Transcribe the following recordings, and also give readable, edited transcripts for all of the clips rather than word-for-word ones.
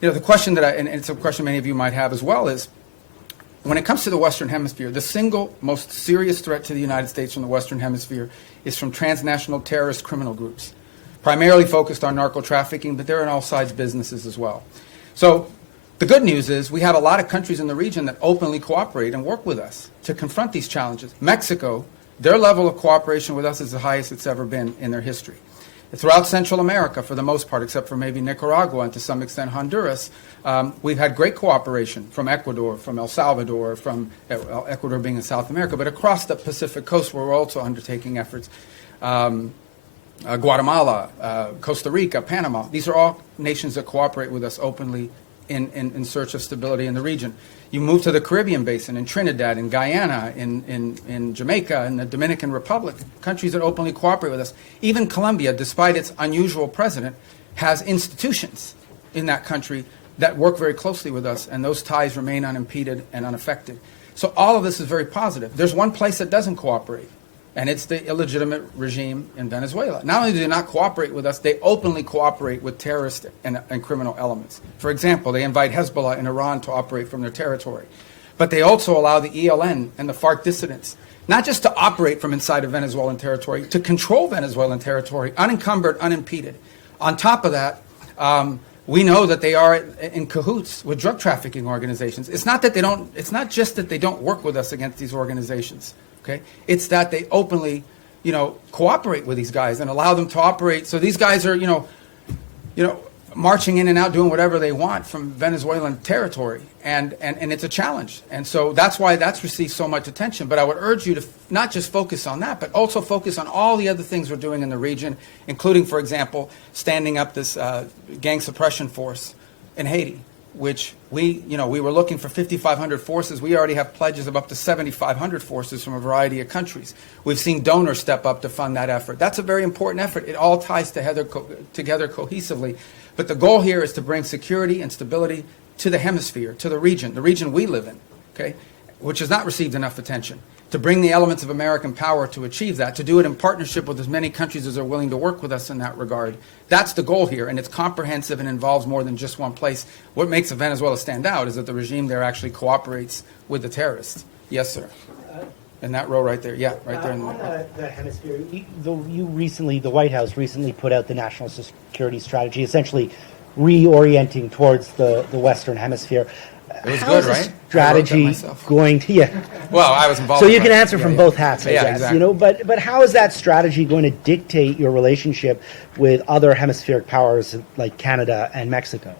the question that and it's a question many of you might have as well, is when it comes to the Western Hemisphere, the single most serious threat to the United States from the Western Hemisphere is from transnational terrorist criminal groups, primarily focused on narco-trafficking, but they're in all sides businesses as well. So the good news is we have a lot of countries in the region that openly cooperate and work with us to confront these challenges. Mexico, their level of cooperation with us is the highest it's ever been in their history. Throughout Central America, for the most part, except for maybe Nicaragua and to some extent Honduras, we've had great cooperation from Ecuador, from El Salvador, from Ecuador being in South America, but across the Pacific coast where we're also undertaking efforts. Guatemala, Costa Rica, Panama, these are all nations that cooperate with us openly in search of stability in the region. You move to the Caribbean basin, in Trinidad, in Guyana, in Jamaica, in the Dominican Republic, countries that openly cooperate with us. Even Colombia, despite its unusual president, has institutions in that country that work very closely with us, and those ties remain unimpeded and unaffected. So all of this is very positive. There's one place that doesn't cooperate, and it's the illegitimate regime in Venezuela. Not only do they not cooperate with us, they openly cooperate with terrorist and criminal elements. For example, they invite Hezbollah in Iran to operate from their territory. But they also allow the ELN and the FARC dissidents not just to operate from inside of Venezuelan territory, to control Venezuelan territory, unencumbered, unimpeded. On top of that, we know that they are in cahoots with drug trafficking organizations. It's not just that they don't work with us against these organizations. Okay? It's that they openly, cooperate with these guys and allow them to operate. So these guys are, marching in and out, doing whatever they want from Venezuelan territory, and it's a challenge. And so that's why that's received so much attention. But I would urge you to not just focus on that, but also focus on all the other things we're doing in the region, including, for example, standing up this gang suppression force in Haiti, which we were looking for 5,500 forces. We already have pledges of up to 7,500 forces from a variety of countries. We've seen donors step up to fund that effort. That's a very important effort. It all ties together cohesively. But the goal here is to bring security and stability to the hemisphere, to the region we live in, okay, which has not received enough attention. To bring the elements of American power to achieve that, to do it in partnership with as many countries as are willing to work with us in that regard. That's the goal here, and it's comprehensive and involves more than just one place. What makes Venezuela stand out is that the regime there actually cooperates with the terrorists. Yes, sir. In that row right there. Yeah, right there in the middle. On the hemisphere, the White House recently put out the national security strategy, essentially reorienting towards the Western Hemisphere. It was good, right? Strategy going to Well, I was involved. So you can answer from both hats, I guess. Exactly. But how is that strategy going to dictate your relationship with other hemispheric powers like Canada and Mexico?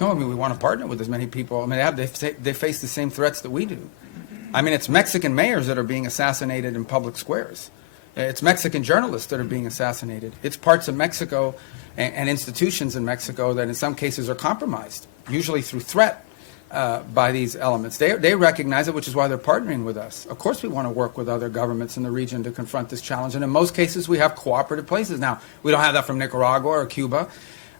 No, I mean, we want to partner with as many people. I mean, they face the same threats that we do. I mean, it's Mexican mayors that are being assassinated in public squares. It's Mexican journalists that are being assassinated. It's parts of Mexico and institutions in Mexico that in some cases are compromised, usually through threat by these elements. They recognize it, which is why they're partnering with us. Of course we want to work with other governments in the region to confront this challenge, and in most cases we have cooperative places. Now, we don't have that from Nicaragua or Cuba,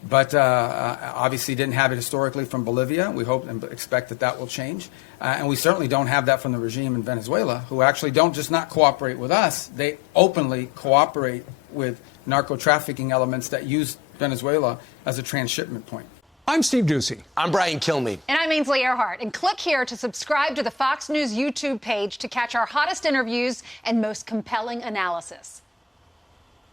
but obviously didn't have it historically from Bolivia. We hope and expect that that will change. And we certainly don't have that from the regime in Venezuela, who actually don't just not cooperate with us, they openly cooperate with narco-trafficking elements that use Venezuela as a transshipment point. I'm Steve Doocy. I'm Brian Kilmeade. And I'm Ainsley Earhart. And click here to subscribe to the Fox News YouTube page to catch our hottest interviews and most compelling analysis.